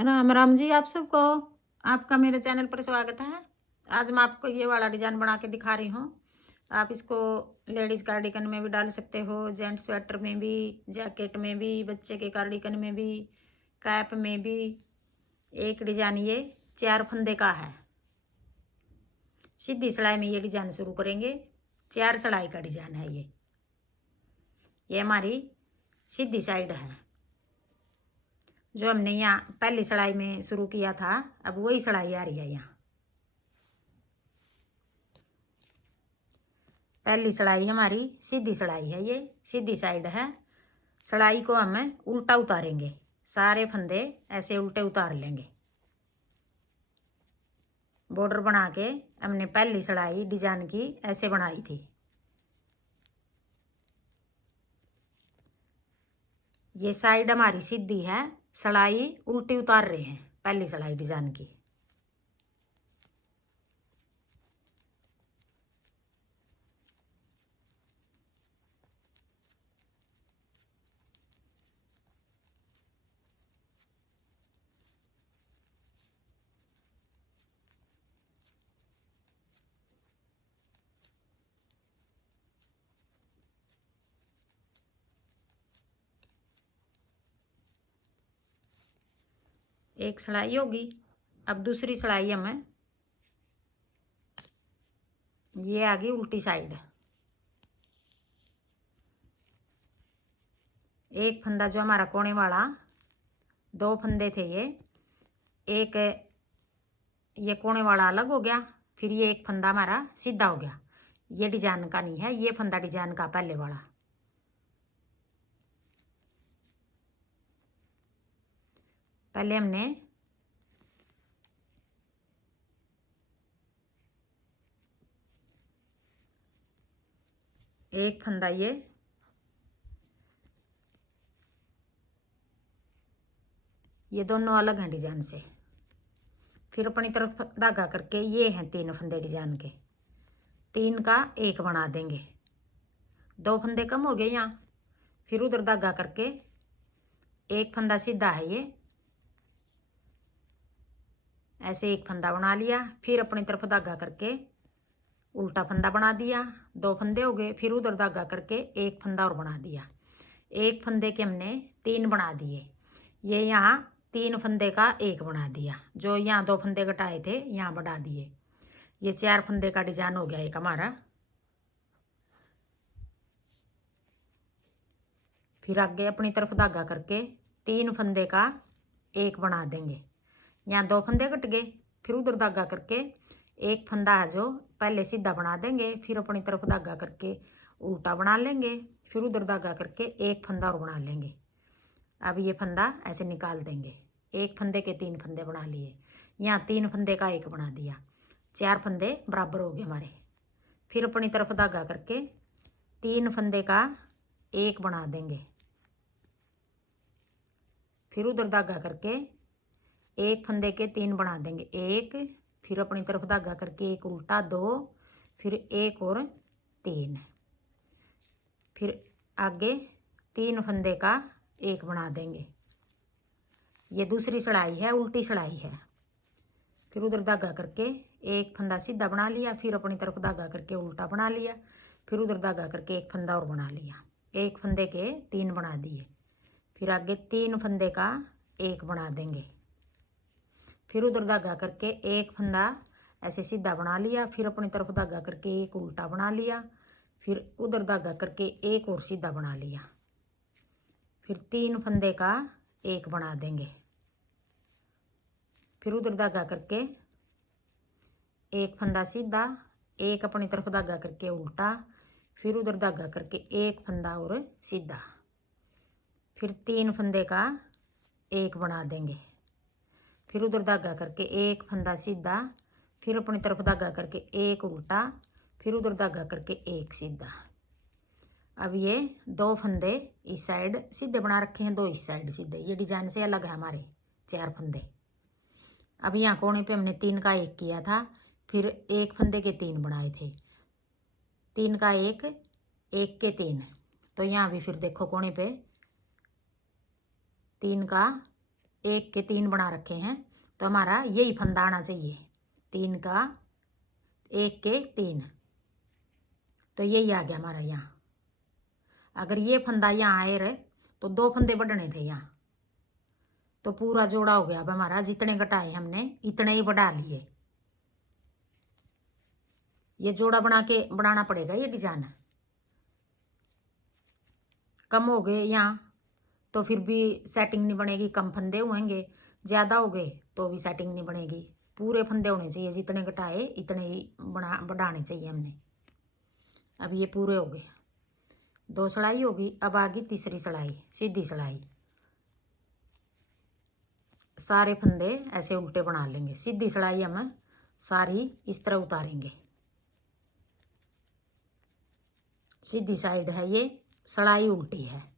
राम राम जी आप सबको। आपका मेरे चैनल पर स्वागत है। आज मैं आपको ये वाला डिजाइन बना के दिखा रही हूँ। आप इसको लेडीज कार्डिगन में भी डाल सकते हो, जेंट्स स्वेटर में भी, जैकेट में भी, बच्चे के कार्डिगन में भी, कैप में भी। एक डिजाइन ये 4 फंदे का है। सीधी सिलाई में ये डिजाइन शुरू करेंगे। 4 सिलाई का डिजाइन है ये हमारी सीधी साइड है। जो हमने यहाँ पहली सिलाई में शुरू किया था, अब वही सिलाई आ रही है। यहाँ पहली सिलाई हमारी सीधी सिलाई है, ये सीधी साइड है। सिलाई को हम उल्टा उतारेंगे, सारे फंदे ऐसे उल्टे उतार लेंगे। बॉर्डर बना के हमने पहली सिलाई डिजाइन की ऐसे बनाई थी। ये साइड हमारी सीधी है, सिलाई उल्टी उतार रहे हैं पहली सिलाई डिजाइन की। एक सिलाई होगी। अब दूसरी सिलाई हमें ये आ गई उल्टी साइड। एक फंदा जो हमारा कोने वाला, 2 फंदे थे ये, एक ये कोने वाला अलग हो गया, फिर ये एक फंदा हमारा सीधा हो गया। ये डिजाइन का नहीं है, ये फंदा डिजाइन का पहले वाला। पहले हमने एक फंदा ये दोनों अलग हैं डिजाइन से। फिर अपनी तरफ धागा करके ये हैं 3 फंदे डिजाइन के, 3 का 1 बना देंगे। 2 फंदे कम हो गए यहाँ। फिर उधर धागा करके एक फंदा सीधा है ये, ऐसे एक फंदा बना लिया। फिर अपनी तरफ धागा करके उल्टा फंदा बना दिया, 2 फंदे हो गए। फिर उधर धागा करके एक फंदा और बना दिया। एक फंदे के हमने 3 बना दिए। ये यहाँ 3 फंदे का 1 बना दिया। जो यहाँ 2 फंदे घटाए थे यहाँ बढ़ा दिए। ये 4 फंदे का डिजाइन हो गया एक हमारा। फिर आगे अपनी तरफ धागा करके 3 फंदे का 1 बना देंगे। यहाँ 2 फंदे कट गए। फिर उधर धागा करके एक फंदा है जो पहले सीधा बना देंगे। फिर अपनी तरफ धागा करके उल्टा बना लेंगे। फिर उधर धागा करके एक फंदा और बना लेंगे। अब ये फंदा ऐसे निकाल देंगे। एक फंदे के 3 फंदे बना लिए। यहाँ 3 फंदे का 1 बना दिया। 4 फंदे बराबर हो गए हमारे। फिर अपनी तरफ धागा करके 3 फंदे का 1 बना देंगे। फिर उधर धागा करके एक फंदे के 3 बना देंगे, 1। फिर अपनी तरफ धागा करके एक उल्टा, 2। फिर एक और 3। फिर आगे 3 फंदे का 1 बना देंगे। ये दूसरी सिलाई है, उल्टी सिलाई है। फिर उधर धागा करके एक फंदा सीधा बना लिया। फिर अपनी तरफ धागा करके उल्टा बना लिया। फिर उधर धागा करके एक फंदा और बना लिया। एक फंदे के 3 बना दिए। फिर आगे 3 फंदे का 1 बना देंगे। फिर उधर धागा करके एक फंदा ऐसे सीधा बना लिया। फिर अपनी तरफ धागा करके एक उल्टा बना लिया। फिर उधर धागा करके एक और सीधा बना लिया। फिर 3 फंदे का 1 बना देंगे। फिर उधर धागा करके एक फंदा सीधा, एक अपनी तरफ धागा करके उल्टा। फिर उधर धागा करके एक फंदा और सीधा। फिर 3 फंदे का 1 बना देंगे। फिर उधर धागा करके एक फंदा सीधा। फिर अपनी तरफ धागा करके एक उल्टा। फिर उधर धागा करके एक सीधा। अब ये 2 फंदे इस साइड सीधे बना रखे हैं, 2 इस साइड सीधे। ये डिजाइन से अलग है हमारे 4 फंदे। अब यहाँ कोने पे हमने 3 का 1 किया था। फिर एक फंदे के 3 बनाए थे, 3 का 1, 1 के 3। तो यहाँ भी फिर देखो कोने पे 3 का 1 के 3 बना रखे हैं, तो हमारा यही फंदा आना चाहिए, 3 का 1 के 3, तो यही आ गया हमारा यहाँ। अगर ये फंदा यहाँ आए रहे तो 2 फंदे बढ़ने थे यहाँ, तो पूरा जोड़ा हो गया। अब हमारा जितने घटाए हमने इतने ही बढ़ा लिए। ये जोड़ा बना के बनाना पड़ेगा। ये डिजाइन कम हो गए यहाँ तो फिर भी सेटिंग नहीं बनेगी, कम फंदे होंगे। ज़्यादा हो गए तो भी सेटिंग नहीं बनेगी। पूरे फंदे होने चाहिए, जितने घटाए इतने ही बढ़ाने चाहिए हमने। अब ये पूरे हो गए, 2 सिलाई होगी। अब आ गई तीसरी सिलाई, सीधी सिलाई। सारे फंदे ऐसे उल्टे बना लेंगे। सीधी सिलाई हम सारी इस तरह उतारेंगे। सीधी साइड है, ये सिलाई उल्टी है।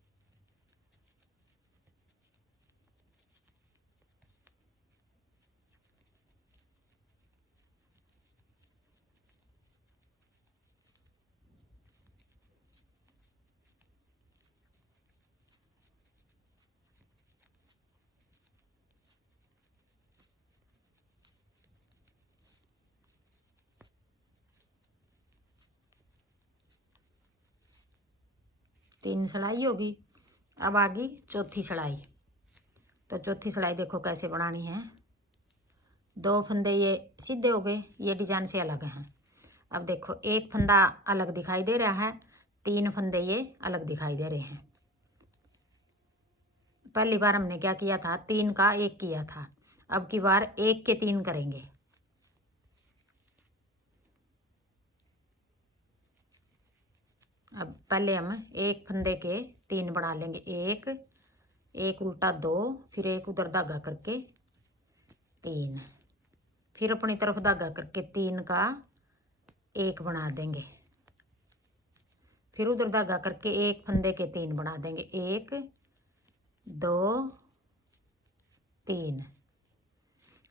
तीन सिलाई होगी। अब आ गई चौथी सिलाई। तो चौथी सिलाई देखो कैसे बनानी है। 2 फंदे ये सीधे हो गए, ये डिजाइन से अलग हैं। अब देखो एक फंदा अलग दिखाई दे रहा है, 3 फंदे ये अलग दिखाई दे रहे हैं। पहली बार हमने क्या किया था, 3 का 1 किया था। अब की बार 1 के 3 करेंगे। अब पहले हम एक फंदे के 3 बना लेंगे। एक उल्टा 2, फिर एक उधर धागा करके 3, फिर अपनी तरफ धागा करके 3 का 1 बना देंगे। फिर उधर धागा करके एक फंदे के 3 बना देंगे। 1 2 3।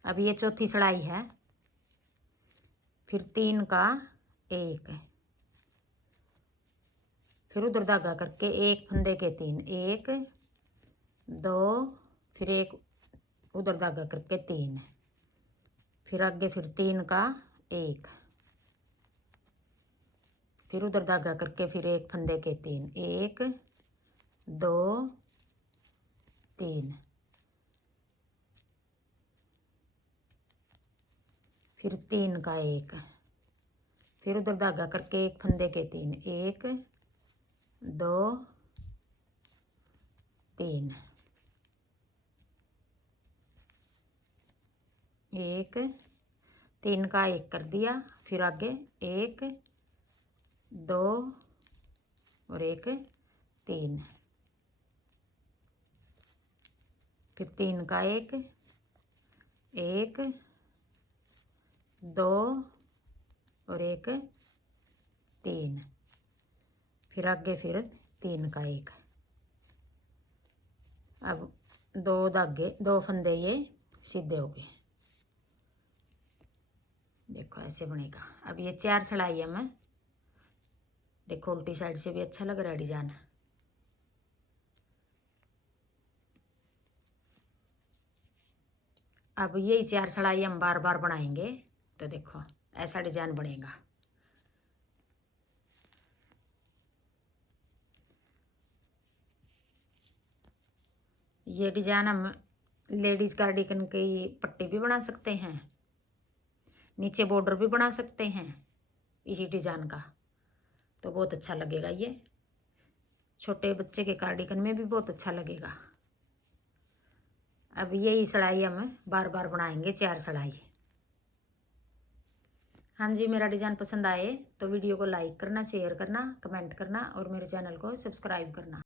अब ये चौथी सिलाई है। फिर 3 का 1, फिर उधर धागा करके एक फंदे के 3, 1 2, फिर एक उधर धागा करके 3, फिर आगे फिर 3 का 1, फिर उधर धागा करके फिर एक फंदे के 3, 1 2 3, फिर 3 का 1, फिर उधर धागा करके एक फंदे के 3, 1 2 3, 1 3 का 1 कर दिया। फिर आगे 1 2 और 1 3, फिर 3 का 1 2 और 1 3, फिर आगे फिर 3 का 1। अब 2 फंदे ये सीधे हो गए। देखो ऐसे बनेगा। अब ये 4 सिलाई है। मैं देखो उल्टी साइड से भी अच्छा लग रहा है डिजाइन। अब यही 4 सिलाई हम बार बार बनाएंगे, तो देखो ऐसा डिजाइन बनेगा। ये डिजाइन हम लेडीज कार्डिगन की पट्टी भी बना सकते हैं, नीचे बॉर्डर भी बना सकते हैं इसी डिजाइन का, तो बहुत अच्छा लगेगा। ये छोटे बच्चे के कार्डिगन में भी बहुत अच्छा लगेगा। अब यही सिलाई हम बार बार बनाएंगे, 4 सिलाई। हाँ जी, मेरा डिजाइन पसंद आए तो वीडियो को लाइक करना, शेयर करना, कमेंट करना और मेरे चैनल को सब्सक्राइब करना।